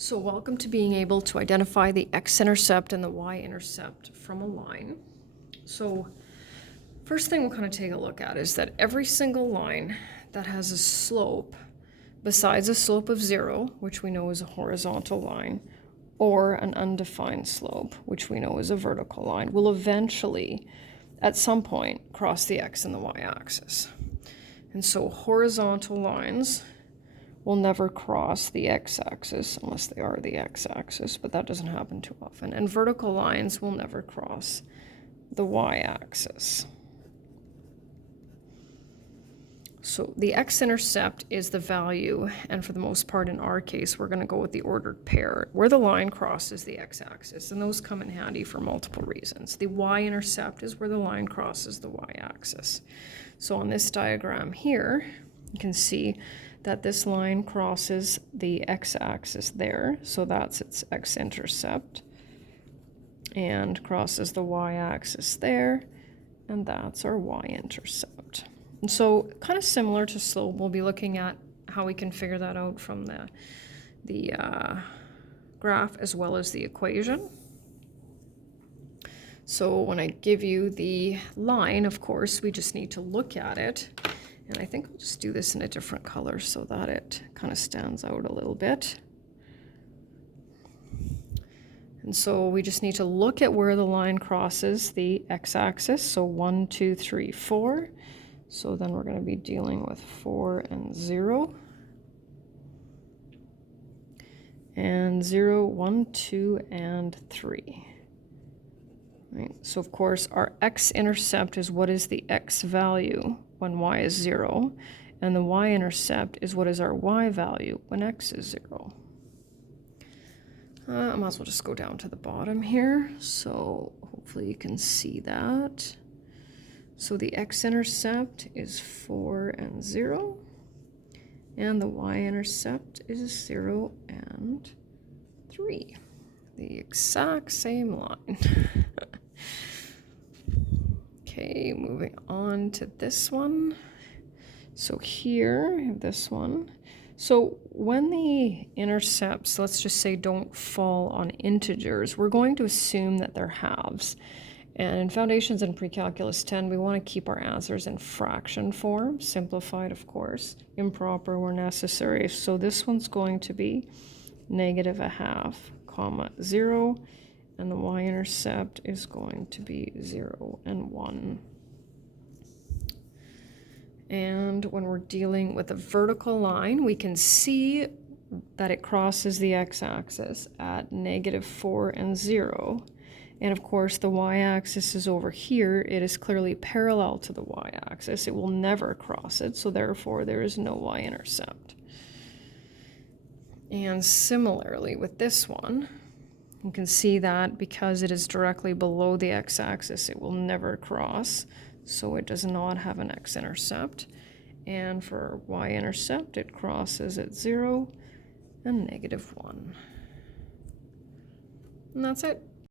So welcome to being able to identify the x-intercept and the y-intercept from a line. So first thing we'll kind of take a look at is that every single line that has a slope besides a slope of 0, which we know is a horizontal line, or an undefined slope, which we know is a vertical line, will eventually, at some point, cross the x and the y-axis. And so horizontal lines will never cross the x-axis unless they are the x-axis, but that doesn't happen too often. And vertical lines will never cross the y-axis. So the x-intercept is the value, and for the most part in our case, we're going to go with the ordered pair, where the line crosses the x-axis, and those come in handy for multiple reasons. The y-intercept is where the line crosses the y-axis. So on this diagram here, you can see that this line crosses the x-axis there, so that's its x-intercept, and crosses the y-axis there, and that's our y-intercept. And so kind of similar to slope, we'll be looking at how we can figure that out from the graph as well as the equation. So when I give you the line, of course, we just need to look at it. And I think I'll just do this in a different color so that it kind of stands out a little bit. And so we just need to look at where the line crosses the x-axis. So 1, 2, 3, 4. So then we're going to be dealing with 4 and 0. And 0, 1, 2, and 3. Right. So of course our x-intercept is what is the x value when y is 0, and the y-intercept is what is our y value when x is 0. I might as well just go down to the bottom here, so hopefully you can see that. So the x-intercept is 4 and 0, and the y-intercept is 0 and 3. The exact same line. Okay, moving on to this one. So here, I have this one. So when the intercepts, let's just say, don't fall on integers, we're going to assume that they're halves. And in Foundations and Pre-Calculus 10, we want to keep our answers in fraction form, simplified, of course, improper where necessary. So this one's going to be -1/2, 0, and the y-intercept is going to be 0 and 1. And when we're dealing with a vertical line, we can see that it crosses the x-axis at -4 and 0. And of course, the y-axis is over here. It is clearly parallel to the y-axis. It will never cross it, so therefore there is no y-intercept. And similarly with this one, you can see that because it is directly below the x-axis, it will never cross, so it does not have an x-intercept. And for y-intercept, it crosses at 0 and -1. And that's it.